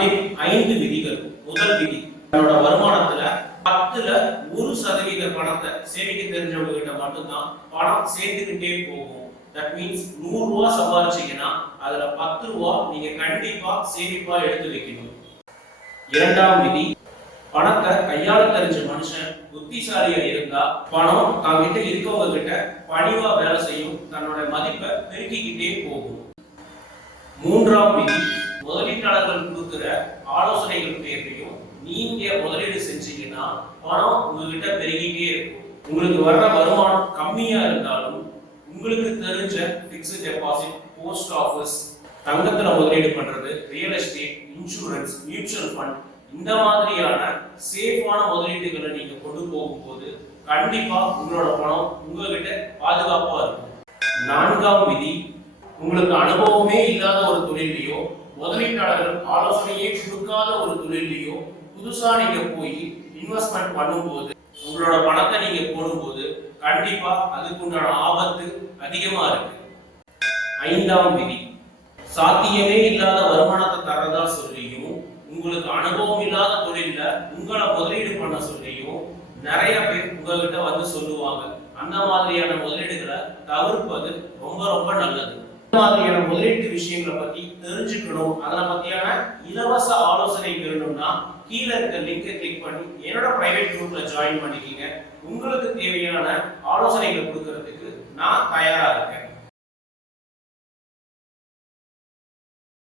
ஐந்து விதிகள். முதல் விதி தன்னோட வருமானத்துல பத்துல ஒரு சதவீத பணத்தை சேமிக்க தெரிஞ்சவங்க கிட்ட மட்டும்தான் பணம் சேர்த்துக்கிட்டே போகும். தட் மீன்ஸ் நூறு ரூபா சம்பாதிச்சீங்கன்னா அதுல பத்து ரூபா நீங்க கண்டிப்பா சேமிப்பா எடுத்து வைக்கணும். இரண்டாம் விதி பணத்தை கையாள தெரிஞ்ச மனுஷன் புத்திசாலியா இருந்தா பணம் தங்கிட்ட இருக்கவங்க கிட்ட பணிவா வேலை செய்யும் தன்னோட மதிப்பை பெருக்கிக்கிட்டே போகும். மூன்றாம் விதி ஆலோசனைகள் பேர்லையும் நீங்க முதலீடு செஞ்சீங்கன்னா பணம் உங்ககிட்ட பெருகிட்டே இருக்கும். உங்களுக்கு வர்ற வருமானம் கம்மியா இருந்தாலும் உங்களுக்கு தெரிஞ்ச பிக்ஸ்ட் டெபாசிட் போஸ்ட் ஆஃபீஸ் தங்கத்துல முதலீடு பண்றது real estate insurance mutual fund இந்த மாதிரியான சேஃபான முதலீடுகளை நீங்க கொண்டு போகும்போது கண்டிப்பா உங்களோட பணம் உங்ககிட்ட பாதுகாப்பா இருக்கும். நான்காம் விதி உங்களுக்கு அனுபவமே இல்லாத ஒரு தொழிலையோ முதலீட்டாளர்கள் ஆலோசனையே கொடுக்காத ஒரு தொழிலையோ புதுசா நீங்க போய் இன்வெஸ்ட்மெண்ட் பண்ணும்போது உங்களோட பணத்தை நீங்க போடும்போது கண்டிப்பா அதுக்குண்டான ஆபத்து அதிகமா இருக்கு. ஐந்தாம் விதி சாத்தியமே இல்லாத வருமானத்தை தரதா சொல்லியும் உங்களுக்கு அனுபவம் இல்லாத தொழில உங்களை முதலீடு பண்ண சொல்லியும் நிறைய பேர் உங்ககிட்ட வந்து சொல்லுவாங்க. அந்த மாதிரியான முதலீடுகளை தவிர்ப்பது ரொம்ப ரொம்ப நல்லது. மாதிரியான முதலீட்டு விஷயங்களை பத்தி தெரிஞ்சுக்கணும். அதில் பத்தியான இலவச ஆலோசனை வேணும்னா கீழே இருக்க லிங்கை கிளிக் பண்ணி என்னோட பிரைவேட் குரூப்ல ஜாயின் பண்ணிக்கிங்க. உங்களுக்கு தேவையான ஆலோசனைகளை கொடுக்கறதுக்கு நான் தயாரா